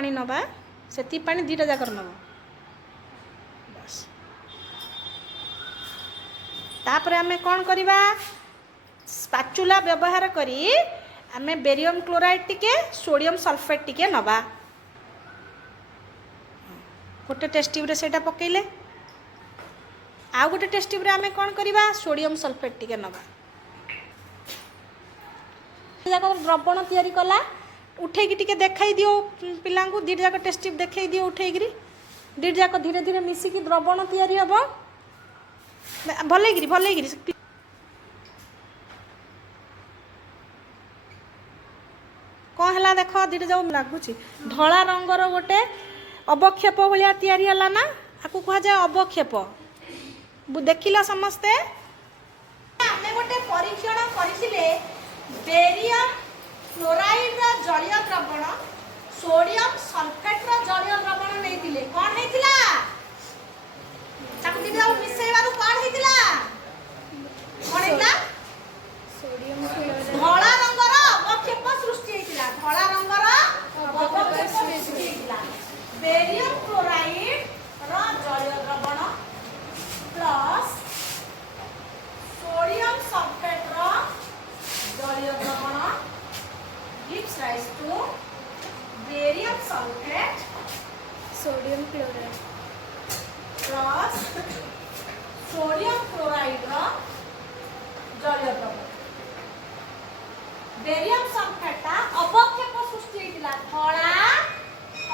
पानी नवा से पानी दीटा जाकर नब बस तापर आम कौन करवा स्पाचुला व्यवहार करी आम बेरियम क्लोराइड टिके सोडियम सल्फेट टिके नवा गोटे टेस्ट ट्यूब से पकईले आउ गोटे टेस्ट ट्यूब आम कौन करवा सोडियम सल्फेट टिके नवा द्रवण तैयारी कला उठेकी टिके देखाई दियो पिला दीटा जाक टेस्ट ट्यूब देखाई दियो उठेकी दीटा जाक धीरे धीरे मिसिकी द्रवण तैयारी हम भलैगिरी भलैगिरी कौन है देख दीटा जो लगुच धला रंगर गोटे अवक्षेप भाया तैयारी है ना आपको कह जाए अवक्षेप देखिला समस्ते आम गोटे परीक्षण करथिले बेरियम क्लोराइड जलीय द्रवण सोडियम सल्फेट जलीय द्रवण नहीं कौन होता मिसेबार कौन होता कौन होता धला रंगर अवक्षेप सृष्टि होता धला रंगर अवक्षेप सृष्टि होता बेरियम क्लोराइड जलीय द्रवण प्लस सोडियम सल्फेट जलीय द्रवण gives rise to barium sulfate sodium chloride plus sodium chloride जलीय द्रवण बेरियम सल्फेट अवक्षेप सृष्टि होता धला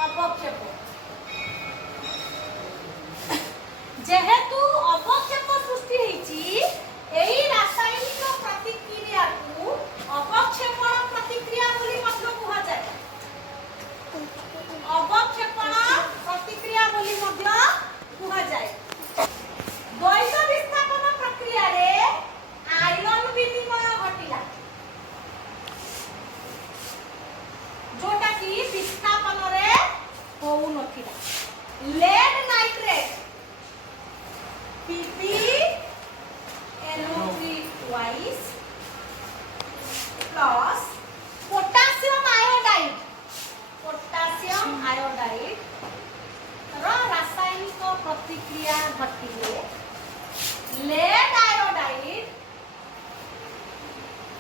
अवक्षेप जेहेतु अवक्षेप सृष्टि होती एही रासायनिक प्रतिक्रिया को अवक्षेपण प्रतिक्रिया बोली मतलब कहा जाए अवक्षेपण प्रतिक्रिया बोली मध्य कहा जाए द्वैत विस्थापन प्रक्रिया रे आयन विनिमय घटिला जोटा कि विस्थापन रे होउ नथिला lead nitrate Pp NO3 twice plus potassium iodide रासायनिक प्रतिक्रिया घटिले lead iodide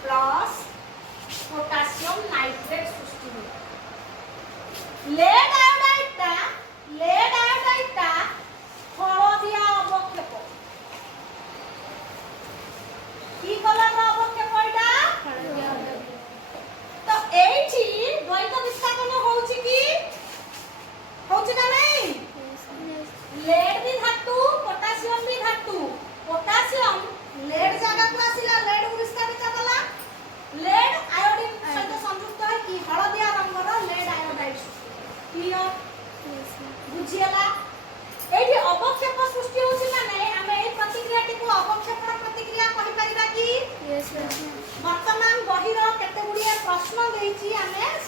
plus potassium nitrate सृष्टि हुए लेड आयोडाइड टा हलदिया अवक्षेप की कलर अवक्षेप एटा तो एठी द्वैत विस्थापन होउची की होउची ना नहीं लेड भी धातु पोटासियम भी धातु पोटासियम लेड जगह को आसिला लेड को विस्थापित कला लेड आयोडीन सहित संयुक्त है कि हलदिया रंगर लेड आयोडाइड क्लियर बुझियला एठी अवक्षेप सृष्टि होछि ना नै हम ए प्रतिक्रियाटी को अवक्षेपण प्रतिक्रिया कहि परिबा कि यस वर्तमान बहिर केते गुडिया प्रश्न देछि हमें